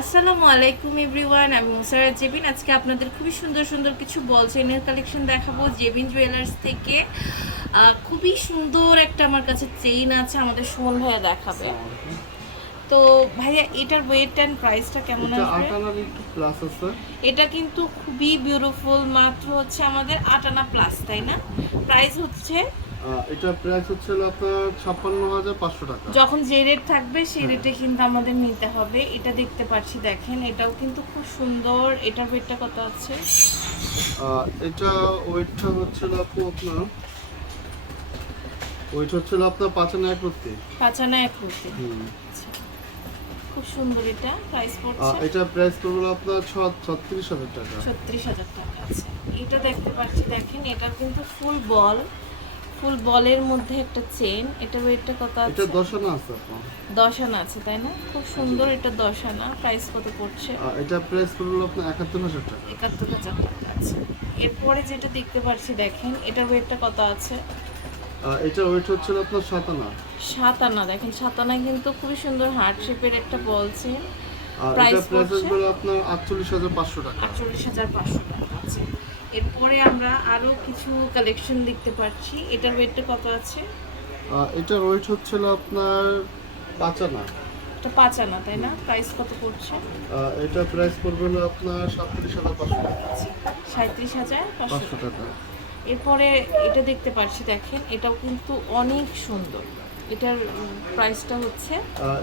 আসসালামু আলাইকুম এভরিওয়ান আমি মুসারাত জেবিন। আজকে আপনাদের খুবই সুন্দর সুন্দর কিছু বল চেনের কালেকশন দেখাবো জেবিন জুয়েলার্স থেকে। খুবই সুন্দর একটা আমার কাছে চেইন আছে আমাদের সুমন ভাইয়া দেখাবে। তো ভাইয়া এটার ওয়েট অ্যান্ড প্রাইসটা কেমন আসবে? আছে এটা কিন্তু খুবই বিউটিফুল মাত্র হচ্ছে আমাদের আটানা প্লাস তাই না? প্রাইস হচ্ছে এটা প্রাইস হচ্ছে আপনার ছাপ্পান্ন হাজার পাঁচশো টাকা। যখন যে রেট থাকবে সেই রেটে কিন্তু আমাদের নিতে হবে। এটা দেখতে পাচ্ছি দেখেন এটাও কিন্তু খুব সুন্দর। এটার ওয়েটটা কত আছে? এটা ওয়েটটা হচ্ছিল আপু আপনার ওয়েট হচ্ছিল আপনার এক পাঁচানা এক রুটি। আচ্ছা। খুব সুন্দর এটা প্রাইস পড়ছে? এটা প্রাইস পড়বে আপনার ছ- ছত্রিশ হাজার টাকা। ছত্রিশ হাজার টাকা আছে এটা দেখতে পাচ্ছি দেখেন এটা কিন্তু ফুল বল ফুল বলের মধ্যে একটা চেন এটা ওয়েটটা কত আছে? দশ আনা আছে আপনার দশ আনা আছে তাই না? খুব সুন্দর এটা দশ আনা প্রাইস কত পড়ছে? এটা প্রাইস পড়বে আপনার একাত্তর হাজার টাকা। একাত্তর হাজার টাকা আছে এরপরে যেটা দেখতে পাচ্ছি দেখেন এটার ওয়েটটা কত আছে? এটা ওয়েট হচ্ছিল আপনার সাত আনা দেখেন সাত আনা কিন্তু খুবই সুন্দর হার্ট শেপের একটা বল চেন প্রাইস পড়ছে? আপনার আটচল্লিশ হাজার পাঁচশো টাকা। আটচল্লিশ হাজার পাঁচশো টাকা আছে এরপরে আমরা আরও কিছু কালেকশন দেখতে পাচ্ছি। এটার ওয়েটটা কত আছে? এটার ওয়েট হচ্ছিল আপনার পাঁচ আনা। এটা পাঁচ আনা তাই না? প্রাইস কত পড়ছে? এটা প্রাইস পড়বে হলো আপনার সাতত্রিশ হাজার পাঁচশো টাকা। সাঁত্রিশ হাজার পাঁচশো টাকা। এরপরে এটা দেখতে পাচ্ছি দেখেন এটাও কিন্তু অনেক সুন্দর। এটার প্রাইসটা হচ্ছে?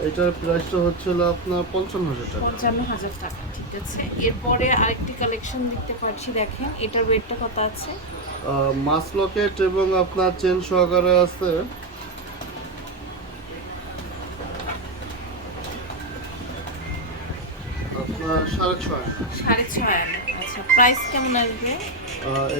এটার প্রাইসটা হচ্ছিল আপনার পঞ্চান্ন হাজার টাকা। পঞ্চান্ন হাজার টাকা ঠিক আছে। এরপরে আরেকটি কালেকশন দেখতে পাচ্ছি দেখেন এটার ওয়েটটা কত আছে? মাছ লকেট এবং আপনার চেন সহকারে আছে আপনার সাড়ে ছয় সাড়ে ছয় আচ্ছা প্রাইস কেমন আসবে?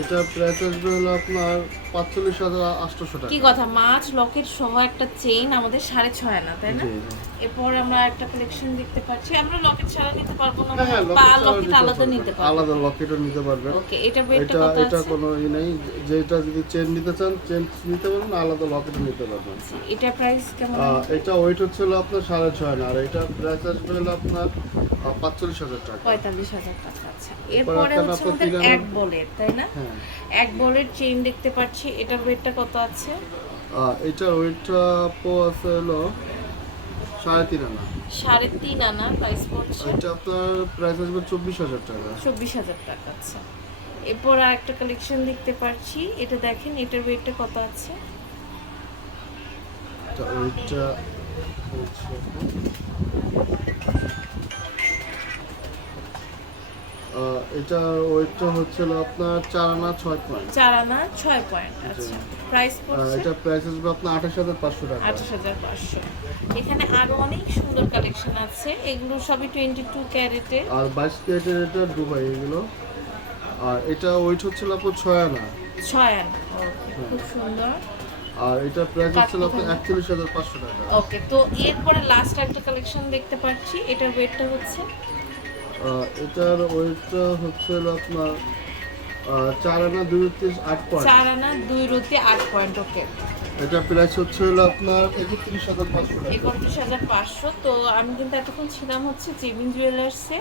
এটা প্রাইস আসবে হলো আপনার পাঁচচল্লিশ হাজার আটশোশো টাকা। কি কথা মাছ লকেট সহ একটা চেইন আমাদের সাড়ে ছয় আনা তাই না? জি, জি। এরপর আমরা একটা কালেকশন দেখতে পাচ্ছি। আমরা লকেট ছাড়া নিতে পারব না। বা লকেট ছাড়াও লকেট নিতে আলাদা নিতে পারবেন। পারব আলাদা লকেটও নিতে পারবেন। ওকে এটা এটা এটা কোনো ই নেই। যেটা যদি চেন নিতে চান চেন নিতে পারবেন আলাদা লকেটও নিতে পারবেন। এটা প্রাইস কেমন এটা ওয়েট হচ্ছে হলো আপনার সাড়ে ছয় না আর এটা প্রাইস আসবে হলো আপনার আহ, পাঁচচল্লিশ হাজার টাকা। পঁয়তাল্লিশ হাজার টাকা আচ্ছা। এরপরে হচ্ছে আমাদের এক বলের তাই না? হ্যাঁ। এক বলের চেইন দেখতে পাচ্ছি এটার ওয়েটটা কত আছে? এটার ওয়েটটা পো আছে হলো সাড়ে তিন আনা। সাড়ে তিন আনা প্রাইস পড়ছে? এটা আপনার প্রাইস আসবে চব্বিশ হাজার টাকা। চব্বিশ হাজার টাকা আচ্ছা। এরপর আর একটা কালেকশন দেখতে পাচ্ছি এটা দেখেন এটার ওয়েটটা কত আছে? এটা ওয়েটটা আহ, এটা ওয়েটটা হচ্ছিল আপনার চার আনা ছয় পয়েন্ট চার আনা ছয় পয়েন্ট আচ্ছা। প্রাইস পড়ছে? এটা প্রাইস আসবে আপনার আঠাশ হাজার পাঁচশো টাকা। আঠাশ হাজার পাঁচশো। এখানে আরও অনেক সুন্দর কালেকশন আছে। এগুলো সবই টোয়েন্টি টু ক্যারেটে আর বাইশ ক্যারেটের এটা দুবাই এগুলো। আর এটা ওয়েট হচ্ছিল আপনার ছয় আনা। ছয় আনা খুব সুন্দর। আর এটা প্রাইস হচ্ছে আপনার হবে। একচল্লিশ হাজার পাঁচশো টাকা। ওকে তো এরপরে লাস্ট একটা কালেকশন দেখতে পাচ্ছি। এটার ওয়েটটা হচ্ছে এটার ওয়েটটা হচ্ছে আপনার চার আনা দুই তিরিশ আট পয়েন্ট চার আনা দুই রুটি আট পয়েন্ট ওকে এটা প্রাইস হচ্ছে হলো আপনার একত্রিশ হাজার পাঁচশো একত্রিশ হাজার পাঁচশো তো আমি কিন্তু এতক্ষণ ছিলাম হচ্ছে জেবিন জুয়েলার্সে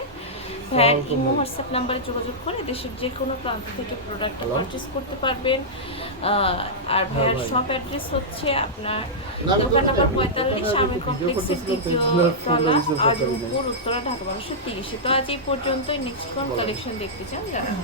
ভ্যান ইমো হোয়াটসঅ্যাপ নাম্বারে যোগাযোগ করে দেশের যে কোনো প্রান্ত থেকে Hello? পারচেস করতে পারবেন। আর ভাইয়ার ভাই। শপ অ্যাড্রেস হচ্ছে আপনার দোকান নাম্বার পঁয়তাল্লিশ আমি কমপ্লেক্সের দ্বিতীয় তলা উপর উত্তরা ঢাকা বারোশো তিরিশে। তো আজ এই পর্যন্তই নেক্সট কোন কালেকশন দেখতে চান জানান